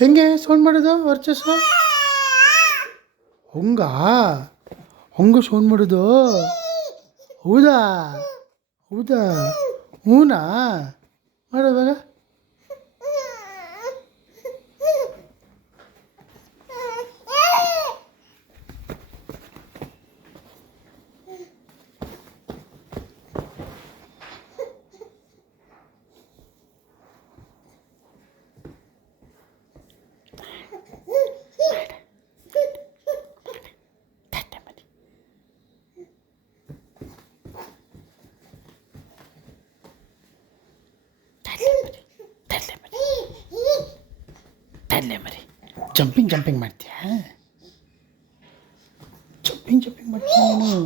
ಹೆಂಗೆ ಸೌಂಡ್ ಮಾಡೋದು ವರ್ಚಸ್ಸು? ಹಂಗ ಹಂಗ ಸೌಂಡ್ ಮಾಡೋದು? ಹೌದಾ ಹೌದಾ ಹೂನಾ ಮಾಡೋದಾಗ ತರಲೆ ಮರಿ ಜಂಪಿಂಗ್ ಮಾಡ್ತೀಯಾ? ಜಂಪಿಂಗ್ ಮಾಡ್ತೀಯ ನೀನು?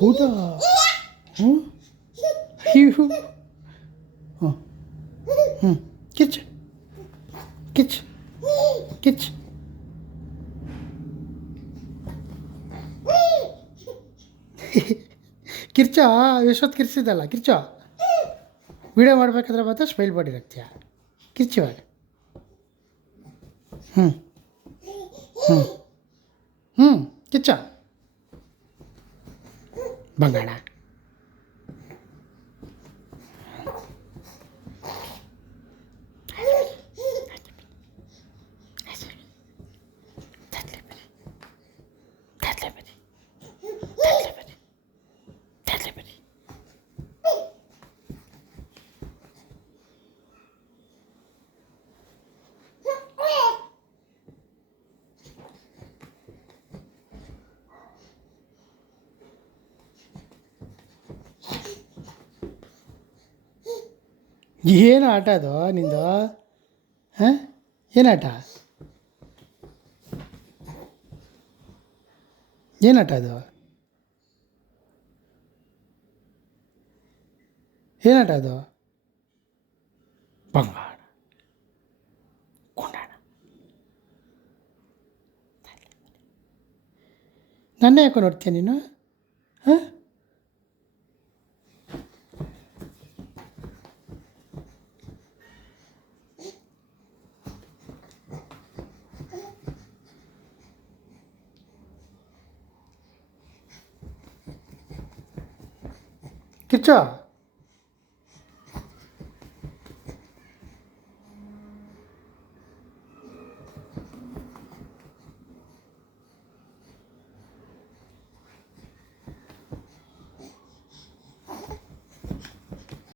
ಹೌದಾ ಹ್ಞೂ ಹ್ಞೂ ಹ್ಞೂ ಕಿಚ್ ಕಿಚ್ ಕಿಚ್ ಕಿರ್ಚ ಎಷ್ಟೊತ್ತು ಕಿರ್ಚಿದ್ದಲ್ಲ ಕಿರ್ಚ ವಿಡಿಯೋ ಮಾಡಬೇಕಾದ್ರೆ ಮಾತ್ರ ಸ್ಮೈಲ್ ಮಾಡಿರಾಗ್ತೀಯ ಕಿರ್ಚಿವಾಗ ಹ್ಞೂ ಹ್ಞೂ ಹ್ಞೂ ಕಿಚ್ಚ ಬಂಗಾಣ ಏನು ಆಟ ಅದು ನಿಂದು? ಹಾಂ ಏನಾಟ? ಏನಾಟ ಅದು? ಏನಾಟ ಅದು? ಬಂಗಾಳ ಕೊಂಡಾಣ ನನ್ನೇ ಯಾಕೋ ನೋಡ್ತೀಯ ನೀನು? ಹಾಂ ಕಿಚ್ಚ